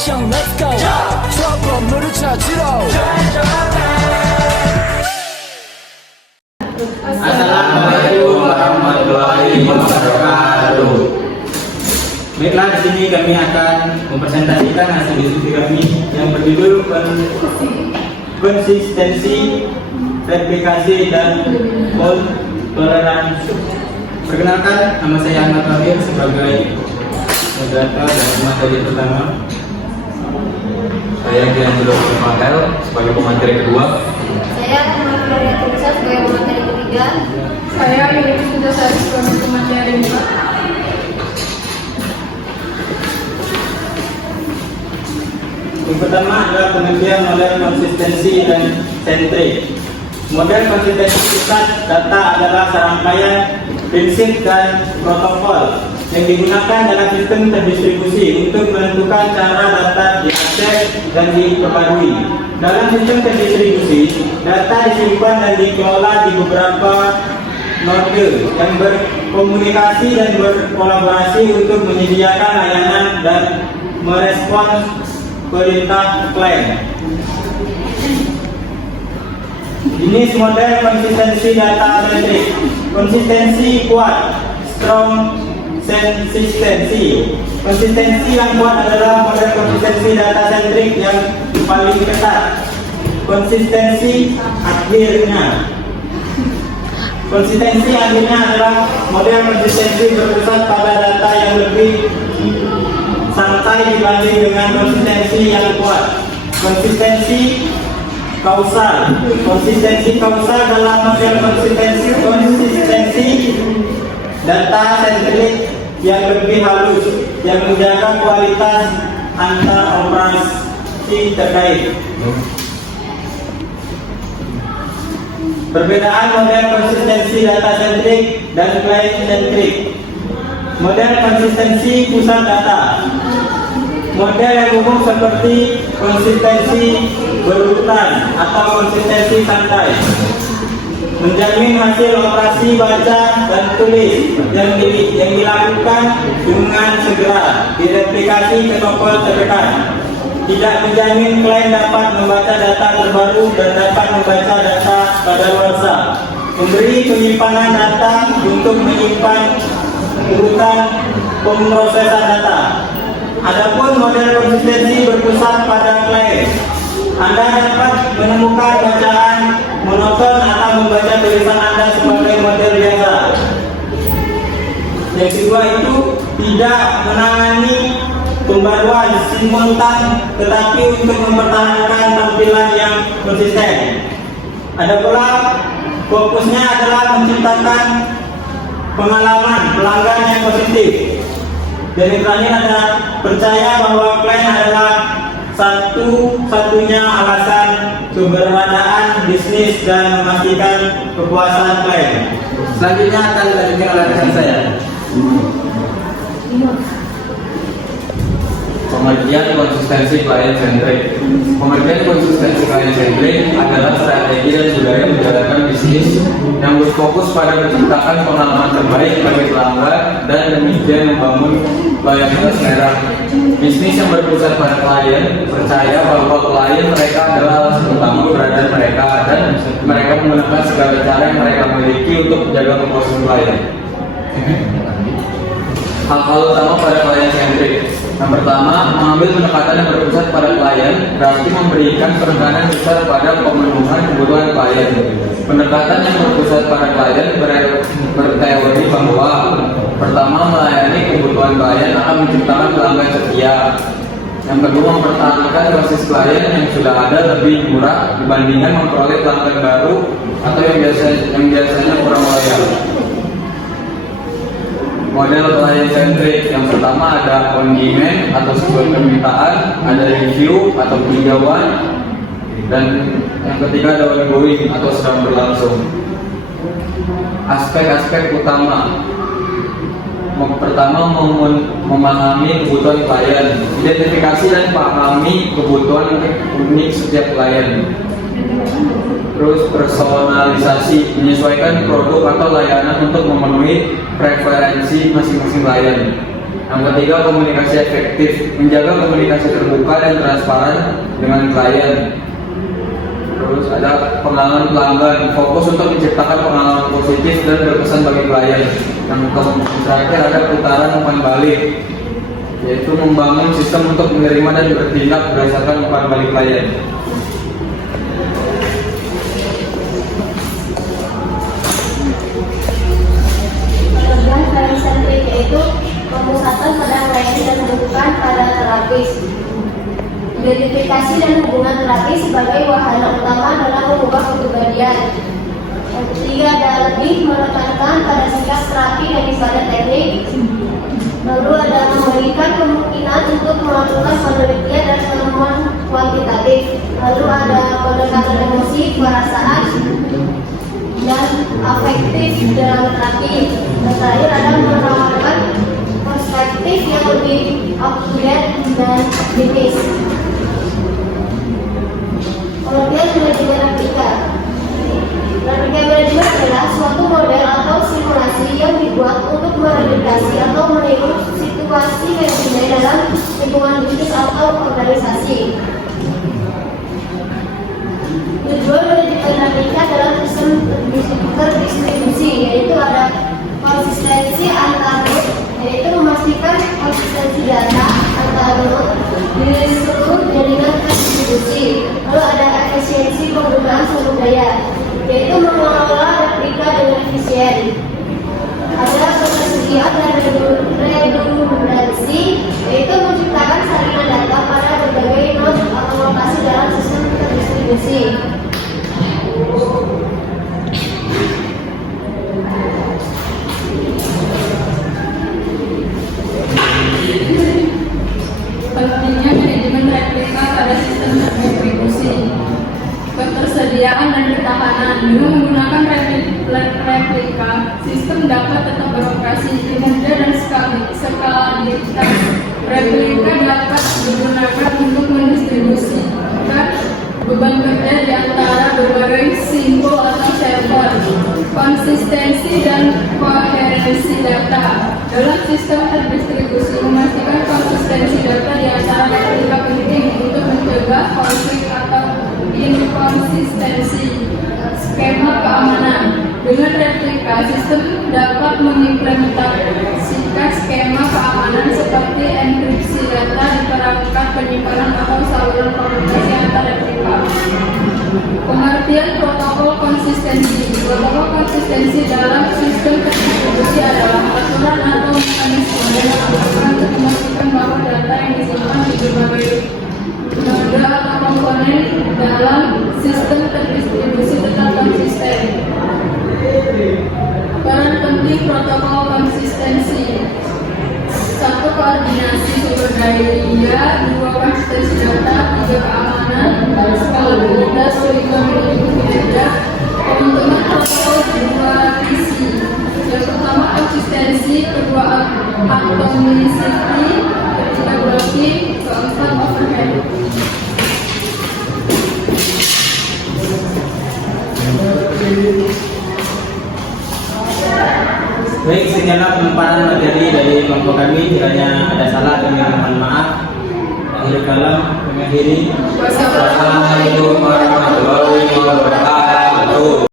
action let's go 저 건물을 찾으러 Assalamualaikum warahmatullahi wabarakatuh. Baiklah, di sini kami akan mempresentasikan hasil diskusi kami yang berjudul konsistensi, verifikasi, dan toleransi. Perkenalkan, nama saya Ahmad Wahid sebagai moderator dan pemateri pertama. Saya Gianjelo Ismail sebagai pemateri kedua. Saya Maria Teresa sebagai pemateri ketiga. Saya Yuri Sundasari sebagai pemateri keempat. Yang pertama adalah pengertian model konsistensi dan sentrik. Model konsistensi pusat data adalah serangkaian prinsip dan protokol yang digunakan dalam sistem terdistribusi untuk menentukan cara data diakses dan diperbarui. Dalam sistem terdistribusi, data disimpan dan dikelola di beberapa node yang berkomunikasi dan berkolaborasi untuk menyediakan layanan dan merespons perintah klien. Jenis model konsistensi data sentrik. Konsistensi kuat, strong consistency. Konsistensi yang kuat adalah model konsistensi data sentrik yang paling ketat. Konsistensi akhirnya adalah model konsistensi berpusat pada data yang lebih santai dibanding dengan konsistensi yang kuat. Konsistensi kausal adalah model konsistensi data sentrik yang lebih halus, yang menjaga kualitas antar operasi terkait. Perbedaan model konsistensi data sentrik dan klien sentrik. Model konsistensi pusat data. Model yang umum seperti konsistensi berurutan atau konsistensi santai menjamin hasil operasi baca dan tulis yang dilakukan dengan segera direplikasi ke tokoh terdekat. Tidak menjamin klien dapat membaca data terbaru dan dapat membaca data kadaluarsa. Memberi penyimpanan data untuk menyimpan urutan pemrosesan data. Adapun model konsistensi berpusat pada klien. Anda dapat menemukan bacaan monoton atau membaca tulisan Anda sebagai model biasa. Yang kedua itu tidak menangani pembaruan simultan, tetapi untuk mempertahankan tampilan yang konsisten. Ada pula fokusnya adalah menciptakan pengalaman pelanggan yang positif. Dan yang terakhir ada percaya bahwa klien adalah satu-satunya alasan keberadaan bisnis dan memastikan kepuasan klien. Selanjutnya akan dilanjutkan oleh rekan saya. Pengertian konsistensi klien sentrik. Pengertian konsistensi klien sentrik adalah strategi dan budaya menjalankan bisnis yang berfokus pada menciptakan pengalaman terbaik bagi pelanggan dan demikian membangun loyalitas merah. Bisnis yang berpusat pada klien percaya bahwa klien mereka adalah alasan utama keberadaan mereka dan mereka menggunakan segala cara yang mereka miliki untuk menjaga kepuasan klien. Hal-hal utama pada klien sentrik. Yang pertama, mengambil pendekatan yang berpusat pada klien berarti memberikan penekanan besar pada pemenuhan kebutuhan klien. Pendekatan yang berpusat pada klien berteori bahwa pertama, melayani kebutuhan klien akan menciptakan pelanggan setia. Yang kedua, mempertahankan basis klien yang sudah ada lebih murah dibandingkan memperoleh pelanggan baru atau yang biasanya kurang loyal. Model klien sentrik yang pertama ada on demand atau sesuai permintaan, ada review atau peninjauan, dan yang ketiga ada ongoing atau sedang berlangsung. Aspek-aspek utama. Pertama, memahami kebutuhan klien, identifikasi dan pahami kebutuhan unik setiap klien. Terus personalisasi, menyesuaikan produk atau layanan untuk memenuhi preferensi masing-masing klien. Yang ketiga, komunikasi efektif, menjaga komunikasi terbuka dan transparan dengan klien. Terus ada pengalaman pelanggan, fokus untuk menciptakan pengalaman positif dan berkesan bagi klien. Yang terakhir ada putaran umpan balik, yaitu membangun sistem untuk menerima dan bertindak berdasarkan umpan balik klien. Kelebihan service centric yaitu pemusatan pada klien dan bukan pada terapis. Identifikasi dan hubungan terapis sebagai wahana utama dalam mengubah kepribadian. Yang ketiga ada lebih menekankan pada sikap terapi daripada teknik. Lalu ada memberikan kemungkinan untuk melakukan penelitian dan penemuan kuantitatif. Lalu ada pendekatan emosi, perasaan, dan afektif dalam terapi. Dan terakhir ada menawarkan perspektif yang lebih up-to-date dan kritis. Kemudian manajemen replika. Replika manajemen adalah suatu model atau simulasi yang dibuat untuk mereplikasi atau meniru situasi manajemen dalam lingkungan bisnis atau organisasi. Tujuan manajemen replika dalam sistem terdistribusi yaitu ada konsistensi antar node, yaitu memastikan konsistensi data antar node di seluruh jaringan terdistribusi. Lalu ada efisiensi penggunaan sumber daya, yaitu mengelola replika dengan efisien. Ada ketersediaan dan redundansi, yaitu menciptakan salinan data pada berbagai node atau lokasi dalam sistem terdistribusi. Pentingnya manajemen replika pada sistem distribusi. Ketersediaan dan ketahanan. Dengan menggunakan replika, sistem dapat tetap beroperasi mudah dan skalabilitas. Replika dapat digunakan untuk mendistribusikan beban kerja di antara berbagai simbol atau server. Konsistensi dan koherensi data. Dalam sistem terdistribusi, memastikan konsistensi data di antara replika penting untuk mencegah konflik atau inkonsistensi. Skema keamanan. Dengan replika, sistem dapat mengimplementasikan skema keamanan seperti enkripsi data di perangkat penyimpanan atau saluran komunikasi antar replika. Pengertian protokol konsistensi. Protokol konsistensi dalam sistem terdistribusi adalah aturan atau mekanisme yang dilakukan untuk memastikan bahwa data yang disimpan di berbagai node atau komponen dalam sistem terdistribusi tetap konsisten. Peran penting protokol konsistensi. 1. Koordinasi sumber daya. 2. Konsistensi data. 3. Keamanan. 4. Skalabilitas. 5. melindungi data. Keuntungan protokol dua visi. Yang pertama konsistensi, kedua atomicity, ketiga blocking, keempat overhead. Baik, sekianlah penempatan materi dari kelompok kami. Kiranya ada salah kami mohon maaf. Akhir kalam kami akhiri. Wassalamualaikum warahmatullahi wabarakatuh.